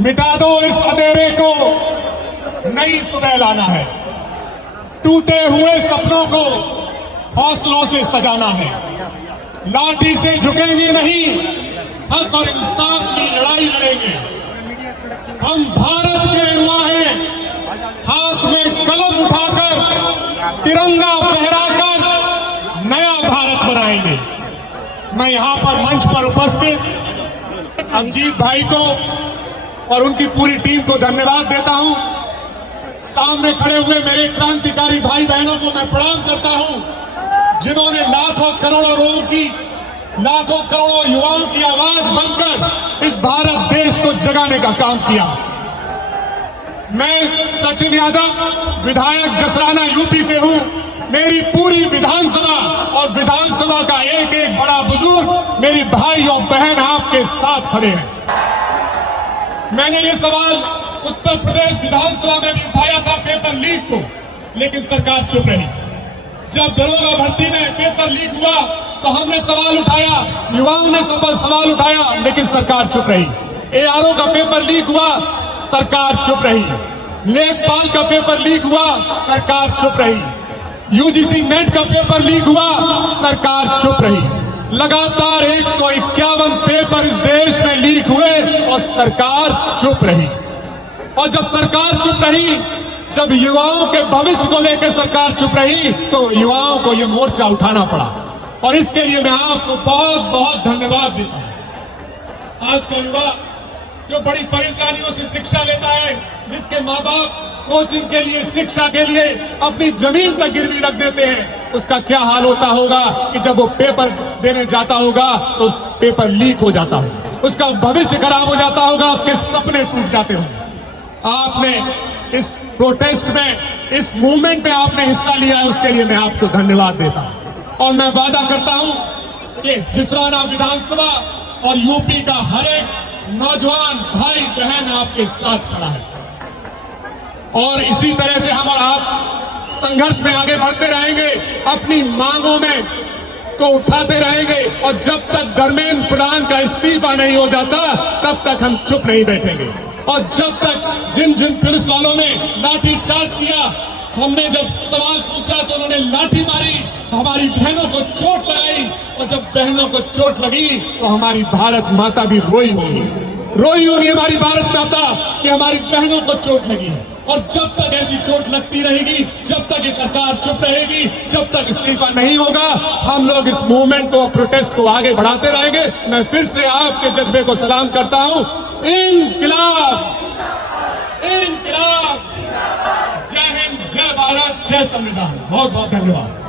मिटा दो इस अंधेरे को, नई सुबह लाना है। टूटे हुए सपनों को हौसलों से सजाना है। लाठी से झुकेंगे नहीं, हक और इंसाफ की लड़ाई लड़ेंगे। हम भारत के युवा हैं, हाथ में कलम उठाकर तिरंगा फहराकर नया भारत बनाएंगे। मैं यहां पर मंच पर उपस्थित अमजीत भाई को और उनकी पूरी टीम को धन्यवाद देता हूं। सामने खड़े हुए मेरे क्रांतिकारी भाई बहनों को मैं प्रणाम करता हूं, जिन्होंने लाखों करोड़ों युवाओं की आवाज बनकर इस भारत देश को जगाने का काम किया। मैं सचिन यादव, विधायक जसराना यूपी से हूं। मेरी पूरी विधानसभा और विधानसभा का एक एक बड़ा बुजुर्ग मेरी भाई और बहन आपके साथ खड़े हैं। मैंने ये सवाल उत्तर प्रदेश विधानसभा में भी उठाया था पेपर लीक को, लेकिन सरकार चुप रही। जब दरोगा भर्ती में पेपर लीक हुआ तो हमने सवाल उठाया, युवाओं ने सवाल उठाया, लेकिन सरकार चुप रही। एआरओ का पेपर लीक हुआ, सरकार चुप रही। लेखपाल का पेपर लीक हुआ, सरकार चुप रही। यूजीसी नेट का पेपर लीक हुआ, सरकार चुप रही। लगातार 151 पेपर इस देश में लीक हुए और सरकार चुप रही। और जब सरकार चुप रही, जब युवाओं के भविष्य को लेकर सरकार चुप रही, तो युवाओं को ये मोर्चा उठाना पड़ा। और इसके लिए मैं आपको बहुत बहुत धन्यवाद देता हूं। आज का युवा जो बड़ी परेशानियों से शिक्षा लेता है, जिसके माँ बाप कोचिंग के लिए, शिक्षा के लिए अपनी जमीन तक गिरवी रख देते हैं, उसका क्या हाल होता होगा कि जब वो पेपर देने जाता होगा तो उस पेपर लीक हो जाता होगा, उसका भविष्य खराब हो जाता होगा, उसके सपने टूट जाते होंगे। आपने इस प्रोटेस्ट में, इस मूवमेंट में आपने हिस्सा लिया है, उसके लिए मैं आपको धन्यवाद देता हूं। और मैं वादा करता हूं कि जसराना विधानसभा और यूपी का हर एक नौजवान भाई बहन आपके साथ खड़ा है। और इसी तरह से हम और आप संघर्ष में आगे बढ़ते रहेंगे, अपनी मांगों में को उठाते रहेंगे। और जब तक धर्मेंद्र प्रधान का इस्तीफा नहीं हो जाता, तब तक हम चुप नहीं बैठेंगे। और जब तक जिन पुलिस वालों ने लाठी चार्ज किया, हमने जब सवाल पूछा तो उन्होंने लाठी मारी, हमारी बहनों को चोट लगाई। और जब बहनों को चोट लगी तो हमारी भारत माता भी रोई होगी हमारी भारत माता कि हमारी बहनों को चोट लगी है। और जब तक ऐसी चोट लगती रहेगी, जब तक ये सरकार चुप रहेगी, जब तक इस्तीफा नहीं होगा, हम लोग इस मूवमेंट को, प्रोटेस्ट को आगे बढ़ाते रहेंगे। मैं फिर से आपके जज्बे को सलाम करता हूं। इंकलाब, इंकलाब। जय हिंद, जय भारत, जय संविधान। बहुत बहुत धन्यवाद।